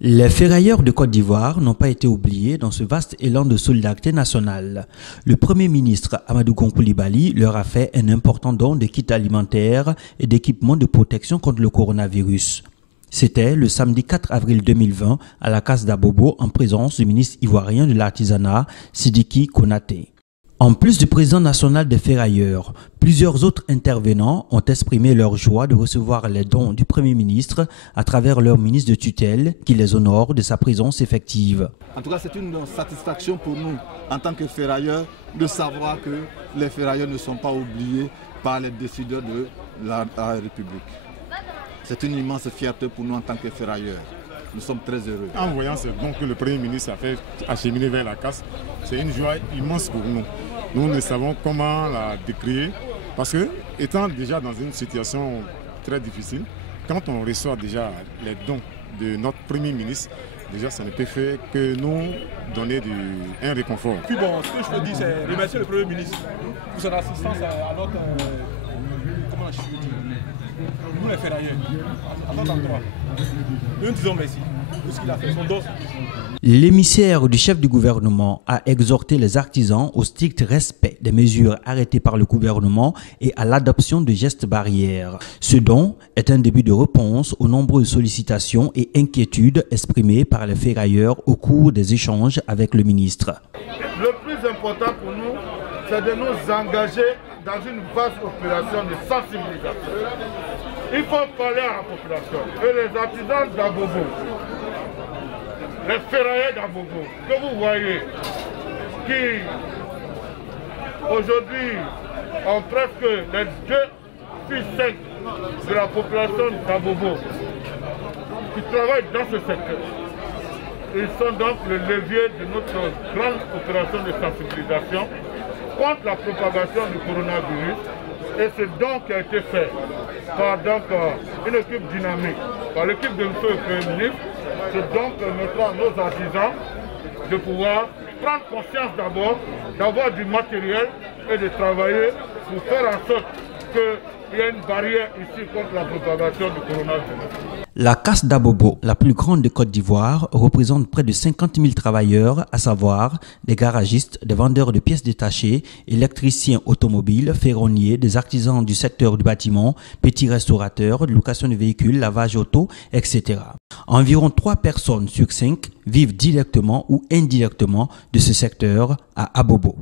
Les ferrailleurs de Côte d'Ivoire n'ont pas été oubliés dans ce vaste élan de solidarité nationale. Le Premier ministre Amadou Gon Coulibaly leur a fait un important don de kits alimentaires et d'équipements de protection contre le coronavirus. C'était le samedi 4 avril 2020 à la Case d'Abobo en présence du ministre ivoirien de l'Artisanat, Sidiki Konaté. En plus du président national des ferrailleurs, plusieurs autres intervenants ont exprimé leur joie de recevoir les dons du Premier ministre à travers leur ministre de tutelle qui les honore de sa présence effective. En tout cas, c'est une satisfaction pour nous en tant que ferrailleurs de savoir que les ferrailleurs ne sont pas oubliés par les décideurs de la République. C'est une immense fierté pour nous en tant que ferrailleurs. Nous sommes très heureux. En voyant ce don que le Premier ministre a fait acheminer vers la casse, c'est une joie immense pour nous. Nous ne savons comment la décrire parce que, étant déjà dans une situation très difficile, quand on reçoit déjà les dons de notre Premier ministre, déjà ça ne peut faire que nous donner un réconfort. Puis bon, ce que je veux dire, c'est remercier le Premier ministre pour son assistance à notre... comment je peux dire, nous les ferrailleurs, à notre endroit. Nous disons merci pour ce qu'il a fait, son dos. L'émissaire du chef du gouvernement a exhorté les artisans au strict respect des mesures arrêtées par le gouvernement et à l'adoption de gestes barrières. Ce don est un début de réponse aux nombreuses sollicitations et inquiétudes exprimées par les ferrailleurs au cours des échanges avec le ministre. Le plus important pour nous, c'est de nous engager dans une vaste opération de sensibilisation. Il faut parler à la population. Et les artisans d'Abobo, les ferrailleurs d'Abobo, que vous voyez, qui aujourd'hui ont presque les 2 sur 5 de la population d'Abobo qui travaillent dans ce secteur. Ils sont donc le levier de notre grande opération de sensibilisation contre la propagation du coronavirus. Et ce don qui a été fait par donc, une équipe dynamique, par l'équipe de M. le Premier ministre, ce don permettra à nos artisans de pouvoir prendre conscience d'abord, d'avoir du matériel et de travailler pour faire en sorte qu'il y ait une barrière ici contre la propagation du coronavirus. La Case d'Abobo, la plus grande de Côte d'Ivoire, représente près de 50 000 travailleurs, à savoir des garagistes, des vendeurs de pièces détachées, électriciens automobiles, ferronniers, des artisans du secteur du bâtiment, petits restaurateurs, de location de véhicules, lavage auto, etc. Environ 3 personnes sur 5 vivent directement ou indirectement de ce secteur à Abobo.